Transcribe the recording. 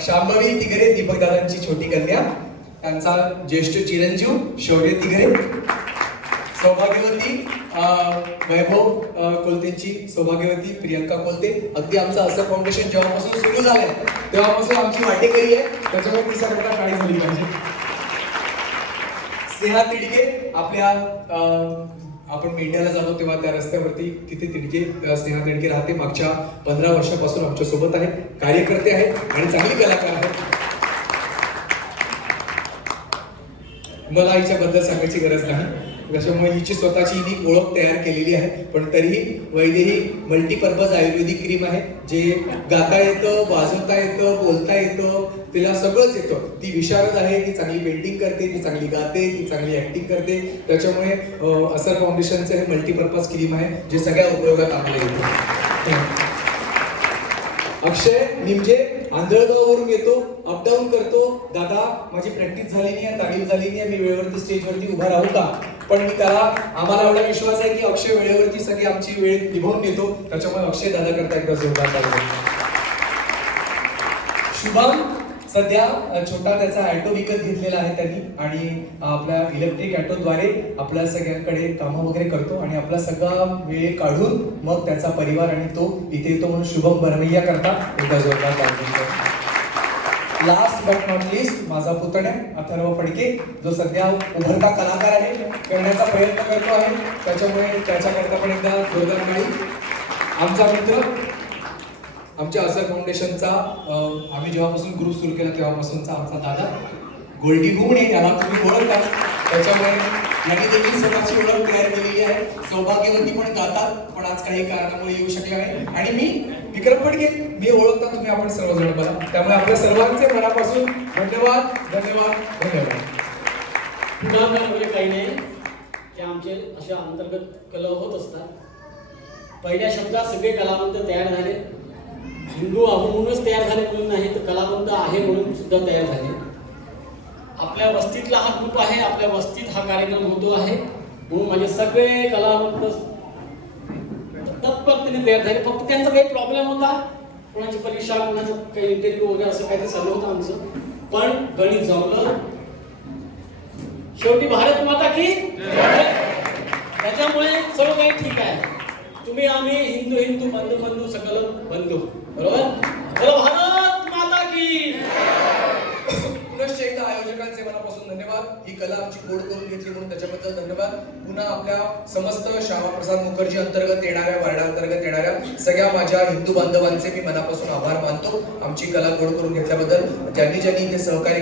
शांभवी तिगरे दीपक दादांची छोटी कन्या, त्यांचा ज्येष्ठ चिरंजीव शौर्य तिगरे, सौभाग्यवती वैभव कोलतेंची सौभाग्यवती प्रियंका कोलते. अगदी आमचं असं फाउंडेशन जेव्हापासून सुरू झालंय तेव्हापासून आमची वाटेकरी आहे, त्याच्यामुळे ती सगळ्यांना टाळी झाली पाहिजे. स्नेहा तिडके आपल्या आपण मेंढ्याला जातो तेव्हा त्या रस्त्यावरती तिथे तिडके स्नेहा तिडके राहते. मागच्या 15 वर्षापासून आमच्या सोबत आहे, कार्यकर्ते आहेत आणि चांगली कलाकार आहेत. मला हिच्याबद्दल सांगायची गरज नाही, त्याच्यामुळे हिची स्वतःची हिने ओळख तयार केलेली आहे. पण तरीही वैदेही मल्टीपर्पज आयुर्वेदिक क्रीम आहे, जे गाता येतं, वाजवता येतं, बोलता येतं, तिला सगळंच येतं. ती विशारद आहे, ती चांगली पेंटिंग करते, ती चांगली गाते, ती चांगली ऍक्टिंग करते. त्याच्यामुळे असर फाउंडेशनचं हे मल्टीपर्पज क्रीम आहे, जे सगळ्या उपयोगात आपल्याला येतं. अक्षय निमजे आंधळगाववरून येतो, अपडाऊन करतो. दादा माझी प्रॅक्टिस झाली नाही, तालीम झाली नाही, मी वेळेवरती स्टेजवरती उभा राहू का? पण मी त्याला आम्हाला एवढा विश्वास आहे की अक्षय वेळेवरती सगळी आमची वेळ निभावून येतो. त्याच्यामुळे अक्षय दादा करता एकदा जोरदार ताली. शुभम सध्या छोटा त्याचा ऑटो विकत घेतलेला आहे त्यांनी, आणि आपल्या इलेक्ट्रिक ऑटोद्वारे आपल्या सगळ्यांकडे कामं वगैरे करतो आणि आपला सगळा वेळ काढून मग त्याचा परिवार आणि तो इथे येतो. म्हणून शुभम बरवैया करता एकदा जोरदार ताली. लास्ट बट नॉट लिस्ट माझा पुतण्या अथर्व फडके, जो सध्या उभरता कलाकार आहे, करण्याचा प्रयत्न करतो आहे. त्याच्यामुळे त्याच्याकरता पण एकदा जोरदार ताली. आमचा मित्र, आमच्या असर फाउंडेशनचा आम्ही जेव्हापासून ग्रुप सुरू केला तेव्हापासूनचा आमचा दादा गोल्डी घुमणे, याला तुम्ही ओळखता. त्याच्यामुळे यांनी देखील स्वतःची ओळख तयार केलेली आहे. सौभाग्यवती पण गातात, पण आज काही कारणामुळे येऊ शकल्या नाही. आणि मी विक्रम फडके, मी ओळखता तुम्ही आपण सर्वजण मला. त्यामुळे आपल्या सर्वांचे मनापासून धन्यवाद धन्यवाद धन्यवाद. पुन्हा काही नाही की आमचे अशा अंतर्गत कला होत असतात. पहिल्या शब्दात सगळे कलावंत तयार झाले. हिंदू म्हणूनच तयार झाले म्हणून नाही, तर कलावंत आहे म्हणून सुद्धा तयार झाले. आपल्या वस्तीतला हा ग्रुप आहे, आपल्या वस्तीत हा कार्यक्रम होतो आहे म्हणून माझे सगळे कलावंत तत्परतेने तयार झाले. फक्त त्यांचा काही प्रॉब्लेम होता, कोणाची परीक्षा, कोणाचं काही इंटरव्ह्यू वगैरे असं काहीतरी चालू होतं आमचं, पण गणित जमलं. शेवटी भारत माता की, त्याच्यामुळे सर्व काही ठीक आहे. तुम्ही आम्ही हिंदू हिंदू बंधू बंधू सकल बंधू, बरोबर? चलो भारत माता की. पुनश्च एकदा आयोजकांचे मनापासून धन्यवाद. ही कला आमची कोड करून घेतली म्हणून त्याच्याबद्दल धन्यवाद. पुन्हा आपल्या समस्त श्यामाप्रसाद मुखर्जी अंतर्गत येणाऱ्या, वार्डा अंतर्गत येणाऱ्या सगळ्या माझ्या हिंदू बांधवांचे मी मनापासून आभार मानतो, आमची कला कोड करून घेतल्याबद्दल. ज्यांनी ज्यांनी इथे सहकार्य